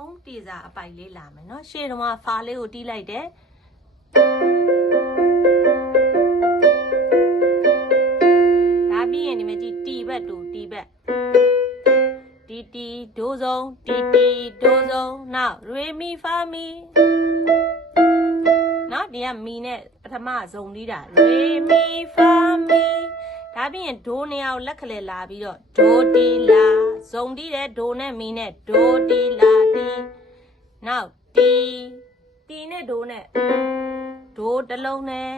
ုံးတေစာအပိုက်လေးလာမယ်နော်ရှေ့တော့ကဖာလေးကိုတီးလိုက်တယ်ဒါပြီးရင်ဒီမှာကြည့်တီဘက်တူတီဘက်တီတီဒိုးစုံတီတီဒိုးစုံနောက်ရေမီဖာမီနော်ဒီကမီနဲ့ပထမဇုံတီးတာရေမီဖာမီ ဒါပြီးရင်ဒိုးနှစ်ယောက်လက်ခလဲလာပြီးတော့ဒိုတီလာဇုံတီးတယ်ဒိုနဲ့မီနဲ့ဒိုတီလာတီနောက်တီတီနဲ့ဒိုနဲ့ဒိုတစ်လုံးနဲ့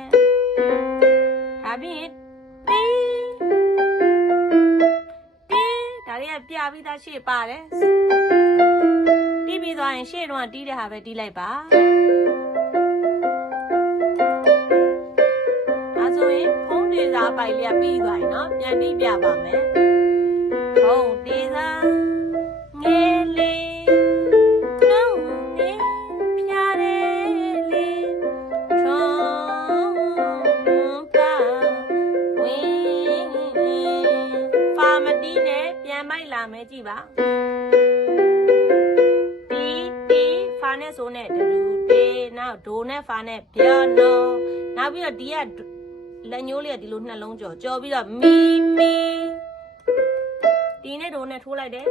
ဒါပြီးရင်တီတီဒါတွေကပြပြီးသားရှေ့ပါတယ်တီးပြီးသွားရင်ရှေ့တော့တီးတဲ့ဟာပဲတီးလိုက်ပါ အပိုင်လေးကပြီးသွားပြီနော်ပြန်ပြီးပြပါမယ်ဟုတ်တေးသာငယ်လေးနှုတ်နေပြတယ်လေးချောပါဝင်းဖာမတီးနဲ့ပြန်မိုက်လာမယ်ကြည့်ပါတီးတီးဖာနဲ့ဆိုနဲ့ဒူတေးနောက်ဒိုနဲ့ဖာနဲ့ပြနောနောက်ပြီးတော့ဒီက လက်ညိုးလေးကဒီလိုနှလုံးကြော်ကြော်ပြီးတော့မီမီတီနဲ့ဒိုနဲ့ထိုးလိုက်တယ်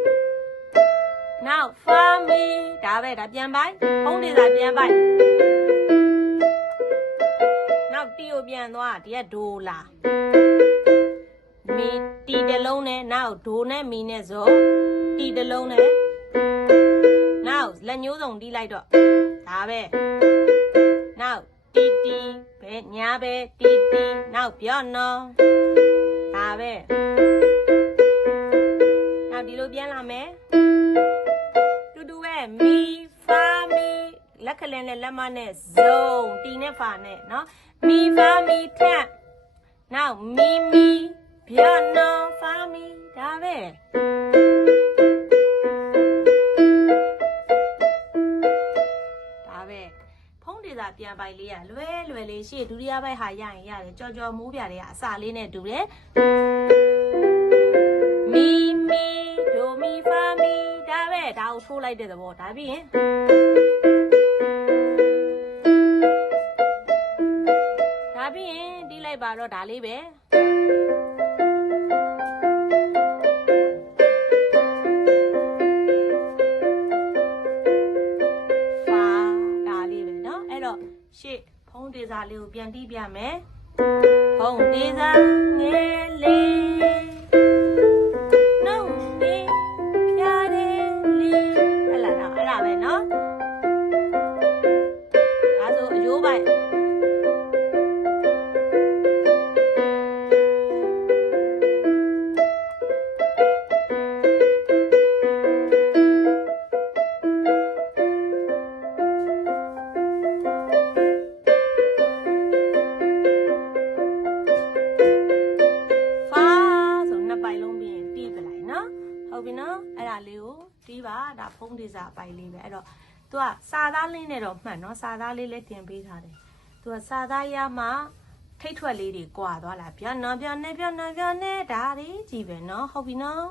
နောက်ဖာမီဒါပဲဒါပြန်ပိုက်ဖုံးဒေသာပြန်ပိုက်နောက်တီကိုပြန်သွားဒီကဒိုလာမီတီတစ်လုံးနဲ့နောက်ဒိုနဲ့မီနဲ့ဇောတီတစ်လုံးနဲ့နောက်လက်ညှိုးစုံတီးလိုက်တော့ဒါပဲနောက်တီတီ ပဲညာပဲတီးတီးနောက်ပြော့နော်ဒါပဲနောက်ဒီလိုပြန်လာမယ်တူတူပဲမီဖာမီလက်ကလန်နဲ့လက်မနဲ့ဇုံတီနဲ့ဖာနဲ့နော်မီဖာမီထက်နောက်မီမီပြော့နော်ဖာမီဒါပဲ ပြန်ပိုက်လေးရလွယ်လွယ်လေးရှေ့ဒုတိယဘက်ဟာရရင်ရတယ်ကြော်ကြော်မိုးပြတွေကအစာလေးနဲ့တူတယ်မီမီဒိုမီဖာမီဒါပဲဒါကိုထိုးလိုက်တဲ့သဘောဒါပြီးရင်ဒါပြီးရင်တီးလိုက်ပါတော့ဒါလေးပဲ ရှေ့ဖုံးဒေစာလေးကိုပြန်တီးပြမယ်ဖုံးဒေစာငယ်လေး လေးကိုတီးပါဒါဖုံးဒေစာအပိုက်လေးပဲအဲ့တော့ तू ကစာသားလေးနဲ့တော့မှတ်နော်စာသားလေးလည်းတင်ပေးထားတယ် तू ကစာသားရမှထိတ်ထွက်လေးတွေကွာသွားလားပြောင်းနော်ပြောင်းနေပြောင်းနော်ပြောင်းနေဒါတွေကြည့်ပဲနော်ဟုတ်ပြီနော်